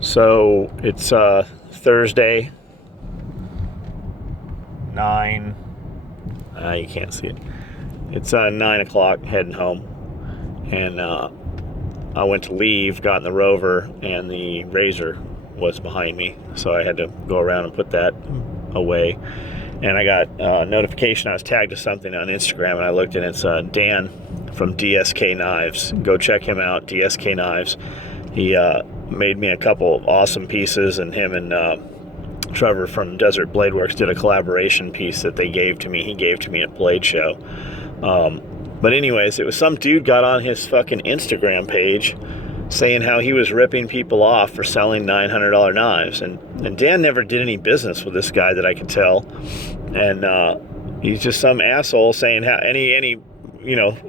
So it's Thursday, 9. You can't see it. It's 9 o'clock, heading home. And I went to leave, got in the Rover, and the Razor was behind me. So I had to go around and put that away. And I got a notification I was tagged to something on Instagram, and I looked, and it's Dan from DSK Knives. Go check him out, DSK Knives. He made me a couple of awesome pieces, and him and Trevor from Desert Blade Works did a collaboration piece that they gave to me. He gave to me at Blade Show. But anyways, it was some dude got on his fucking Instagram page saying how he was ripping people off for selling $900 knives. And Dan never did any business with this guy that I could tell. And he's just some asshole saying how any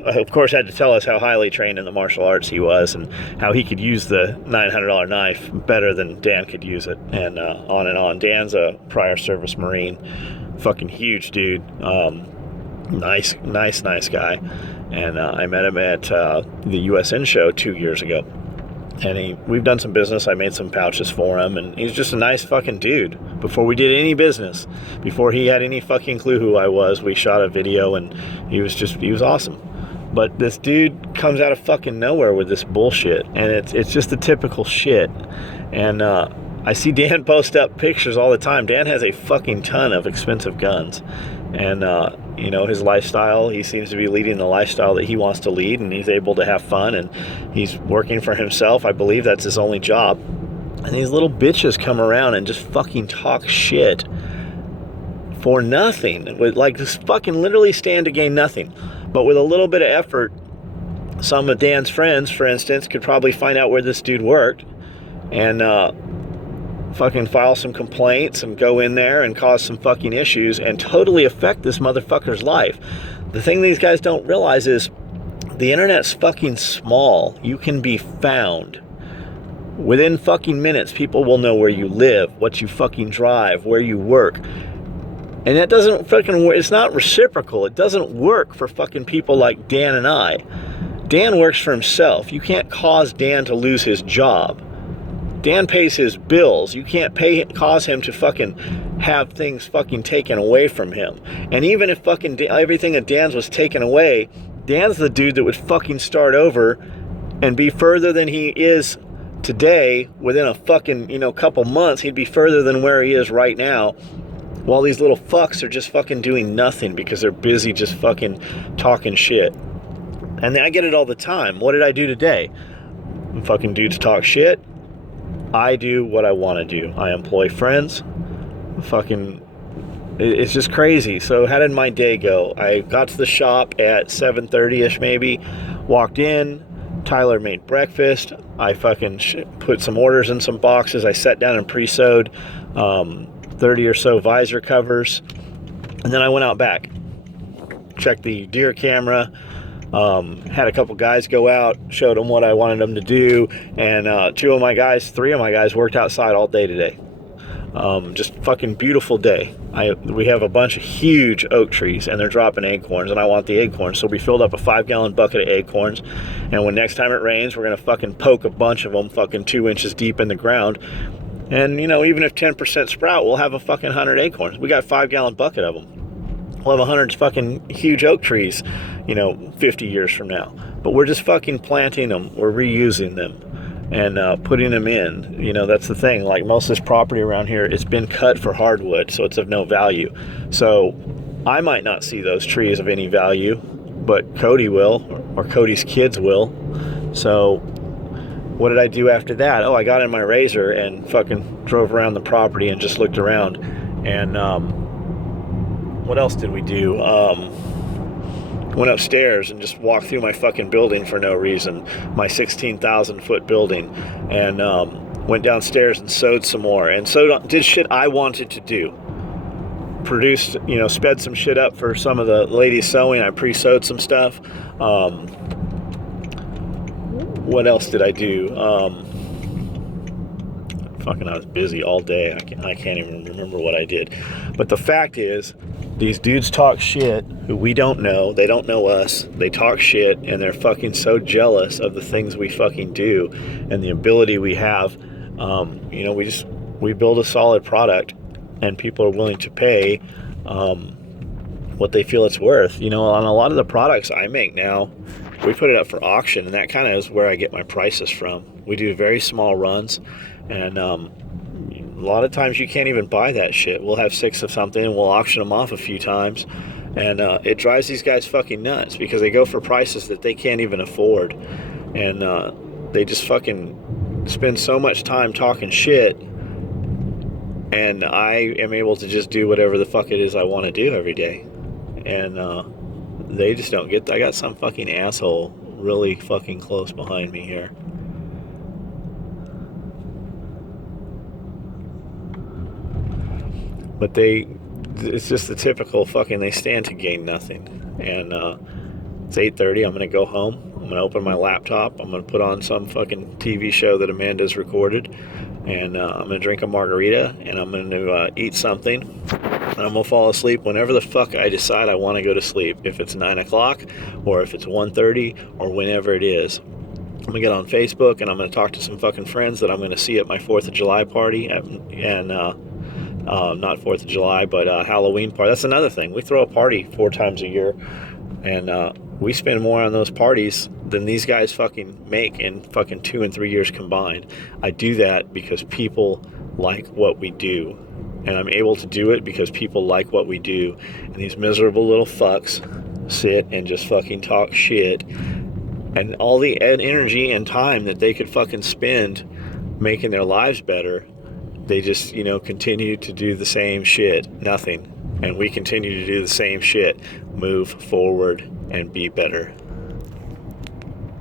of course had to tell us how highly trained in the martial arts he was and how he could use the $900 knife better than Dan could use it, and on and on. Dan's a prior service Marine, fucking huge dude, nice guy. And I met him at the USN show 2 years ago, and we've done some business. I made some pouches for him, and he's just a nice fucking dude. Before we did any business, before he had any fucking clue who I was, we shot a video, and he was awesome. But this dude comes out of fucking nowhere with this bullshit, and it's just the typical shit. And I see Dan post up pictures all the time. Dan has a fucking ton of expensive guns, and his lifestyle, he seems to be leading the lifestyle that he wants to lead, and he's able to have fun, and he's working for himself. I believe that's his only job. And these little bitches come around and just fucking talk shit for nothing. With just fucking literally stand to gain nothing. But with a little bit of effort, some of Dan's friends, for instance, could probably find out where this dude worked and fucking file some complaints and go in there and cause some fucking issues and totally affect this motherfucker's life. The thing these guys don't realize is the internet's fucking small. You can be found. Within fucking minutes, people will know where you live, what you fucking drive, where you work. And that doesn't fucking work. It's not reciprocal. It doesn't work for fucking people like Dan and I. Dan works for himself. You can't cause Dan to lose his job. Dan pays his bills. You can't cause him to fucking have things fucking taken away from him. And even if fucking everything of Dan's was taken away, Dan's the dude that would fucking start over and be further than he is today. Within a fucking, couple months, he'd be further than where he is right now. While these little fucks are just fucking doing nothing because they're busy just fucking talking shit. And I get it all the time. What did I do today? Fucking dudes talk shit. I do what I want to do. I employ friends. Fucking, it's just crazy. So how did my day go? I got to the shop at 7:30ish maybe. Walked in. Tyler made breakfast. I fucking put some orders in some boxes. I sat down and pre-sewed 30 or so visor covers. And then I went out back. Checked the deer camera. Had a couple guys go out, showed them what I wanted them to do, and 3 of my guys worked outside all day today. Just fucking beautiful day. We have a bunch of huge oak trees, and they're dropping acorns, and I want the acorns. So we filled up a 5-gallon bucket of acorns, and when next time it rains, we're gonna fucking poke a bunch of them fucking 2 inches deep in the ground. And even if 10% sprout, we'll have a fucking 100 acorns. We got a 5-gallon bucket of them. We'll have 100 fucking huge oak trees, 50 years from now. But we're just fucking planting them. We're reusing them and putting them in. That's the thing. Like, most of this property around here, it's been cut for hardwood, so it's of no value. So I might not see those trees of any value, but Cody will, or Cody's kids will. So what did I do after that? I got in my Razor and fucking drove around the property and just looked around. And what else did we do? Went upstairs and just walked through my fucking building for no reason, my 16,000 foot building, and went downstairs and sewed some more, and did shit I wanted to do. Produced, sped some shit up for some of the ladies sewing. I pre-sewed some stuff. What else did I do? I was busy all day. I can't even remember what I did. But the fact is, these dudes talk shit who we don't know. They don't know us. They talk shit, and they're fucking so jealous of the things we fucking do and the ability we have You know, we build a solid product, and people are willing to pay what they feel it's worth. You know, on a lot of the products I make now, we put it up for auction, and that kind of is where I get my prices from. We do very small runs, and a lot of times you can't even buy that shit. We'll have 6 of something, and we'll auction them off a few times, and it drives these guys fucking nuts because they go for prices that they can't even afford, and they just fucking spend so much time talking shit, and I am able to just do whatever the fuck it is I want to do every day. And they just don't get that. I got some fucking asshole really fucking close behind me here. But it's just the typical fucking, they stand to gain nothing. And it's 8:30, I'm gonna go home. I'm gonna open my laptop. I'm gonna put on some fucking TV show that Amanda's recorded. And I'm gonna drink a margarita, and I'm gonna eat something. And I'm gonna fall asleep whenever the fuck I decide I want to go to sleep. If it's 9 o'clock, or if it's 1:30, or whenever it is. I'm gonna get on Facebook, and I'm gonna talk to some fucking friends that I'm gonna see at my 4th of July party, and not 4th of July, but Halloween party. That's another thing. We throw a party 4 times a year, and we spend more on those parties than these guys fucking make in fucking 2 and 3 years combined. I do that because people like what we do, and I'm able to do it because people like what we do, and these miserable little fucks sit and just fucking talk shit, and all the energy and time that they could fucking spend making their lives better, they just, you know, continue to do the same shit. Nothing. And we continue to do the same shit. Move forward and be better.